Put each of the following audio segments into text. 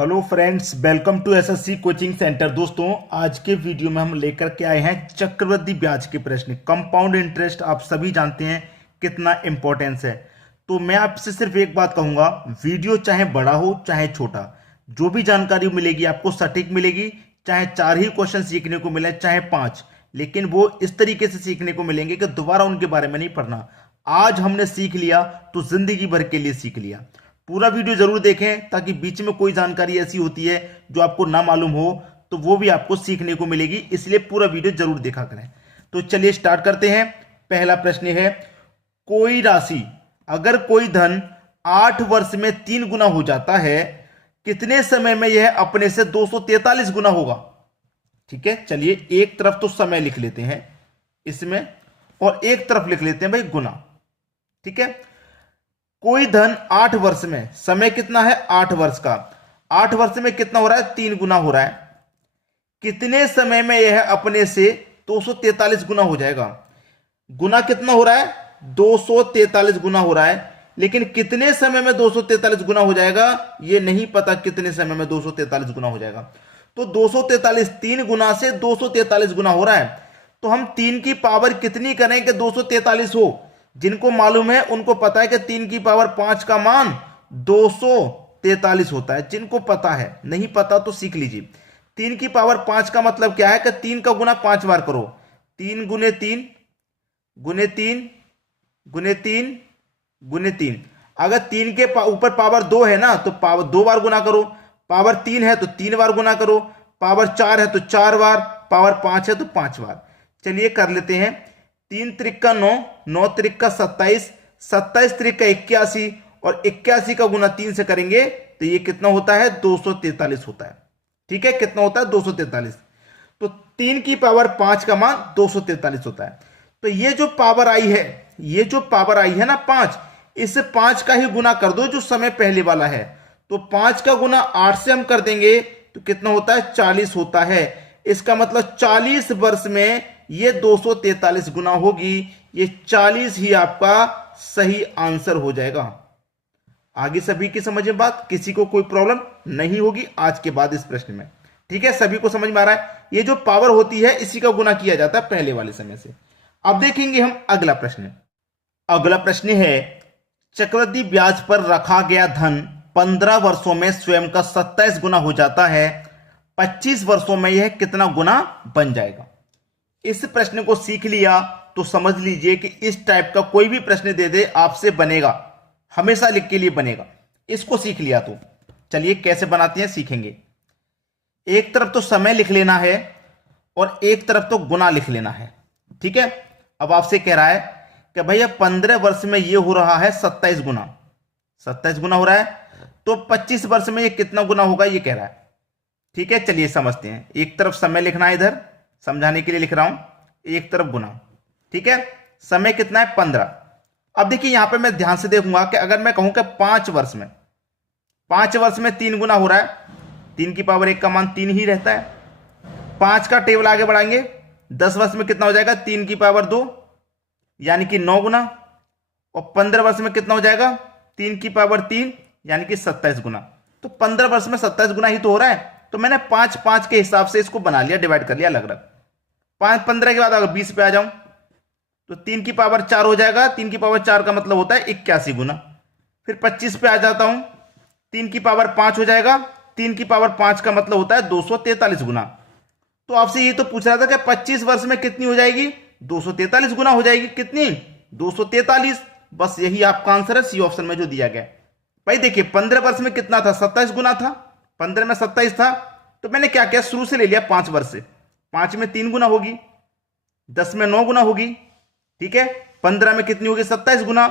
Hello friends, welcome to SSC coaching centre. दोस्तों, आज के वीडियो में हम लेकर के आए हैं चक्रवृद्धि ब्याज के प्रश्न। कंपाउंड इंटरेस्ट आप सभी जानते हैं कितना इंपॉर्टेंस है। तो मैं आपसे सिर्फ एक बात कहूंगा, वीडियो चाहे बड़ा हो चाहे छोटा, जो भी जानकारी मिलेगी आपको सटीक मिलेगी। चाहे 4 ही क्वेश्चन सीखने को मिले चाहे 5, लेकिन वो इस तरीके से सीखने को मिलेंगे कि दोबारा उनके बारे में नहीं पढ़ना। आज हमने सीख लिया तो जिंदगी भर के लिए सीख लिया। पूरा वीडियो जरूर देखें ताकि बीच में कोई जानकारी ऐसी होती है जो आपको ना मालूम हो तो वो भी आपको सीखने को मिलेगी, इसलिए पूरा वीडियो जरूर देखा करें। तो चलिए स्टार्ट करते हैं। पहला प्रश्न है, कोई राशि अगर कोई धन 8 वर्ष में 3 गुना हो जाता है, कितने समय में यह अपने से 243 गुना होगा? ठीक है, चलिए एक तरफ तो समय लिख लेते हैं इसमें और एक तरफ लिख लेते हैं भाई गुना। ठीक है, कोई धन 8 वर्ष में, समय कितना है 8 वर्ष का, 8 वर्ष में कितना हो रहा है 3 गुना हो रहा है। कितने समय में यह अपने से 243 गुना हो जाएगा? गुना कितना हो रहा है 243 गुना हो रहा है, लेकिन कितने समय में 243 गुना हो जाएगा यह नहीं पता। कितने समय में 243 गुना हो जाएगा? तो 243 3 गुना से 243 गुना हो रहा है, तो हम 3 की पावर कितनी करें कि 243 हो? जिनको मालूम है उनको पता है कि 3 की पावर 5 का मान 243 होता है। जिनको पता है, नहीं पता तो सीख लीजिए। 3 की पावर 5 का मतलब क्या है कि 3 का गुना 5 बार करो। 3 गुने 3 गुने 3 गुने 3 गुने 3। अगर 3 के ऊपर पावर 2 है ना तो पावर 2 बार गुना करो। पावर 3 है तो 3 बार गुना करो। पावर 4 है तो 4 बार। पावर 5 है तो 5 बार। चलिए कर लेते हैं। 3 त्रिका 9, 9 त्रिका 27, 27 त्रिका 81 और 81 का गुना 3 से करेंगे तो ये कितना होता है 243 होता है। ठीक है, कितना होता है 243। तो 3 की पावर 5 का मान 243 होता है। तो ये जो पावर आई है, ये जो पावर आई है ना 5, इससे 5 का ही गुना कर दो जो समय पहले वाला है। तो 5 का गुना 8 से हम कर देंगे तो कितना होता है 40 होता है। इसका मतलब 40 वर्ष में ये 243 गुना होगी। ये 40 ही आपका सही आंसर हो जाएगा। आगे सभी की समझ में बात, किसी को कोई प्रॉब्लम नहीं होगी आज के बाद इस प्रश्न में। ठीक है, सभी को समझ में आ रहा है। ये जो पावर होती है इसी का गुना किया जाता है पहले वाले समय से। अब देखेंगे हम अगला प्रश्न। अगला प्रश्न है, चक्रवृद्धि ब्याज पर रखा गया धन 15 वर्षों में स्वयं का 27 गुना हो जाता है, 25 वर्षों में यह कितना गुना बन जाएगा? इस प्रश्न को सीख लिया तो समझ लीजिए कि इस टाइप का कोई भी प्रश्न दे दे आपसे बनेगा, हमेशा लिख के लिए बनेगा। इसको सीख लिया तो चलिए कैसे बनाते हैं सीखेंगे। एक तरफ तो समय लिख लेना है और एक तरफ तो गुना लिख लेना है। ठीक है, अब आपसे कह रहा है कि भैया 15 वर्ष में ये हो रहा है 27 गुना, 27 गुना हो रहा है, तो 25 वर्ष में ये कितना गुना होगा ये कह रहा है। ठीक है, चलिए समझते हैं। एक तरफ समय लिखना है, इधर समझाने के लिए लिख रहा हूं, एक तरफ गुना। ठीक है, समय कितना है 15। अब देखिए यहां पे मैं ध्यान से देखूंगा कि अगर मैं कहूं कि 5 वर्ष में, 5 वर्ष में 3 गुना हो रहा है, 3 की पावर 1 का मान 3 ही रहता है। 5 का टेबल आगे बढ़ाएंगे, 10 वर्ष में कितना हो जाएगा 3 की पावर 2 यानी कि 9 गुना, और 15 वर्ष में कितना हो जाएगा 3 की पावर 3 यानी कि 27 गुना। तो 15 वर्ष में 27 गुना ही तो हो रहा है। तो मैंने 5 के हिसाब से इसको बना लिया, डिवाइड कर लिया अलग अलग। 15 के बाद अगर 20 पे आ जाऊं तो 3 की पावर 4 हो जाएगा। 3 की पावर 4 का मतलब होता है 81 गुना। फिर 25 पे आ जाता हूं, 3 की पावर 5 हो जाएगा। 3 की पावर 5 का मतलब होता है 243 गुना। तो आपसे ये तो पूछ रहा था कि 25 वर्ष में कितनी हो जाएगी 243 गुना हो जाएगी। कितनी 243। बस यही आपका आंसर है सी ऑप्शन में जो दिया गया। भाई देखिए 15 वर्ष में कितना था 27 गुना था, 15 में 27 था, तो मैंने क्या किया शुरू से ले लिया 5 वर्ष से। 5 में 3 गुना होगी, 10 में 9 गुना होगी। ठीक है, 15 में कितनी होगी 27 गुना,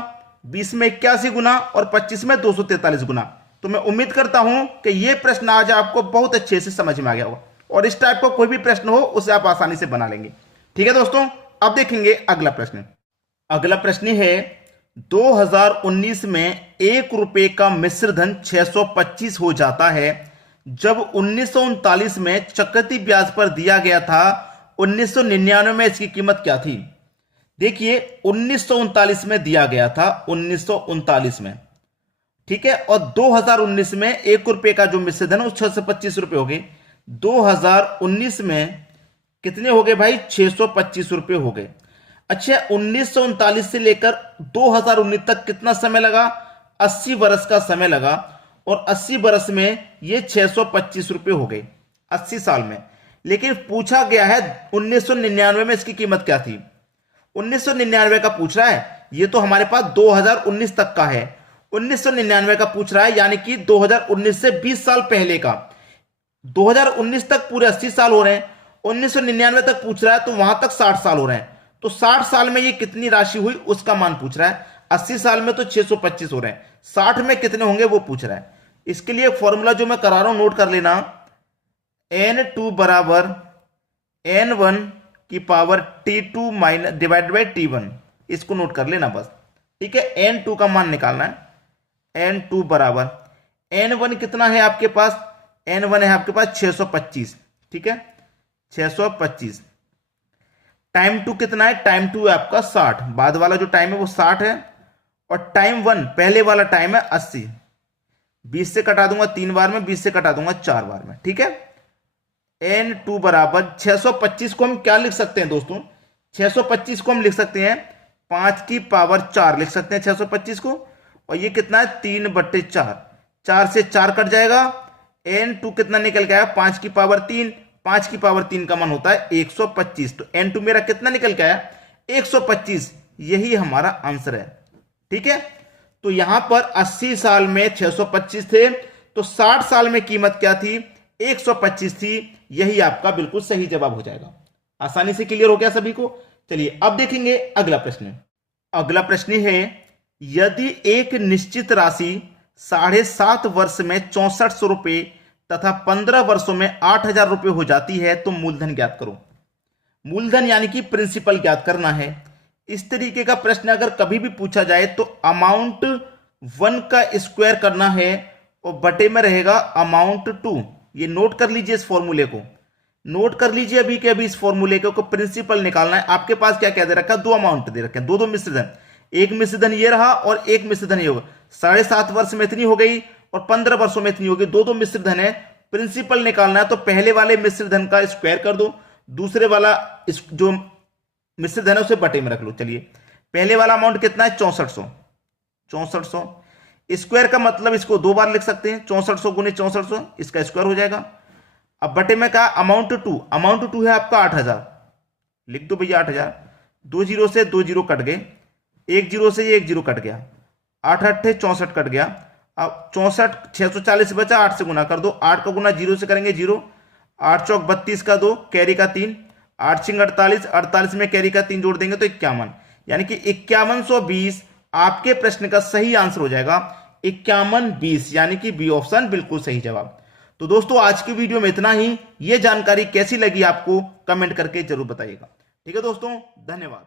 20 में 81 गुना और 25 में 243 गुना। तो मैं उम्मीद करता हूं कि यह प्रश्न आज आपको बहुत अच्छे से समझ में आ गया होगा और इस टाइप का कोई भी प्रश्न हो उसे आप आसानी से बना लेंगे। ठीक है दोस्तों, अब देखेंगे अगला प्रश्न। अगला प्रश्न है, 2019 में 1 रुपए का मिश्र धन 625 हो जाता है जब 1939 में चक्रवृद्धि ब्याज पर दिया गया था। 1999 में इसकी कीमत क्या थी? देखिए 1939 में दिया गया था, 1939 में। ठीक है। और 2019 में 1 रुपए का जो मिश्र धन, वो 625 रुपए हो गए। 2019 में कितने हो गए भाई? 625 रुपए हो गए। अच्छा, 1939 से लेकर 2019 तक कितना समय लगा? 80 बरस का समय लगा। और 80 बरस में ये 625 रुपए हो गए, 80 साल में। लेकिन पूछा गया है 1999 में इसकी कीमत क्या थी। 1999 का पूछ रहा है, ये तो हमारे पास 2019 तक का है। 1999 का पूछ रहा है, यानी कि 2019 से 20 साल पहले का। 2019 तक पूरे 80 साल हो रहे हैं, 1999 तक पूछ रहा है, तो वहां तक 60 साल हो रहे हैं। तो 60 साल में ये कितनी राशि हुई उसका मान पूछ रहा है। 80 साल में तो 625 हो रहे हैं, 60 में कितने होंगे वो पूछ रहा है। इसके लिए फॉर्मूला जो मैं करा रहा हूं नोट कर लेना। n2 बराबर n1 की power t2 minus divide by t1, इसको नोट कर लेना बस। ठीक है, n2 का मान निकालना है। n2 बराबर n1 कितना है आपके पास? n1 है आपके पास 625। ठीक है, 625। टाइम 2 कितना है? टाइम 2 है आपका 60, बाद वाला जो टाइम है वो 60 है। और टाइम 1 पहले वाला टाइम है 80। 20 से कटा दूंगा 3 बार में, 20 से कटा दूंगा 4 बार में। ठीक है, n2 बराबर 625 को हम क्या लिख सकते हैं दोस्तों? 625 को हम लिख सकते हैं 5 की पावर 4 लिख सकते हैं 625 को। और ये कितना है? 3/4। 4 से 4 कट जाएगा। n2 कितना निकल के आया? 5 की पावर 3। 5 की पावर 3 का मान होता है 125। तो n2 मेरा कितना निकल के आया? 125। यही हमारा आंसर है। ठीक है, तो यहां पर 80 साल में 625 थे, तो 60 साल में कीमत क्या थी? 125 थी। यही आपका बिल्कुल सही जवाब हो जाएगा। आसानी से क्लियर हो गया सभी को। चलिए अब देखेंगे अगला प्रश्न। अगला प्रश्न है, यदि एक निश्चित राशि 7.5 वर्ष में 6400 रुपए तथा 15 वर्षों में 8000 रुपए हो जाती है तो मूलधन ज्ञात करो। मूलधन यानी कि प्रिंसिपल ज्ञात करना है। इस तरीके का प्रश्न अगर कभी भी पूछा जाए तो अमाउंट 1 का स्क्वायर करना है और बटे में रहेगा अमाउंट 2। ये नोट कर लीजिए, इस फॉर्मूले को नोट कर लीजिए अभी के अभी। इस फॉर्मूले को प्रिंसिपल निकालना है। आपके पास क्या क्या दे रखा है? 2 अमाउंट दे रखे हैं, दो मिश्रधन। एक मिश्रधन ये रहा और एक मिश्रधन ये होगा। 7.5 वर्ष में इतनी हो गई और 15 वर्षों में इतनी हो गई। दो मिश्रधन है, प्रिंसिपल निकालना है। तो पहले वाले मिश्रधन का स्क्वायर कर दो, दूसरे वाला जो मिश्रधन है उसे बटे में रख लो। चलिए, पहले वाला अमाउंट कितना है? 6400। 6400 स्क्वायर का मतलब इसको 2 बार लिख सकते हैं। 6400 गुने 6400, इसका स्क्वायर हो जाएगा। अब बटे में कहा अमाउंट 2। अमाउंट 2 है आपका 8000। लिख दो भैया 8000। 2 जीरो से 2 जीरो कट गए, 1 जीरो से ये 1 जीरो कट गया। 8 8 64 कट गया। अब 64 640 बचा, 8 से गुना कर दो। 8 का गुना 0 से करेंगे 0। 8 चौक 32 का 2, कैरी का 3। 8 छिंग 48, 48 में कैरी का 3 जोड़ देंगे तो 51। यानी कि 5120 आपके प्रश्न का सही आंसर हो जाएगा। 5120 यानी कि बी ऑप्शन बिल्कुल सही जवाब। तो दोस्तों आज की वीडियो में इतना ही। ये जानकारी कैसी लगी आपको कमेंट करके जरूर बताइएगा। ठीक है दोस्तों, धन्यवाद।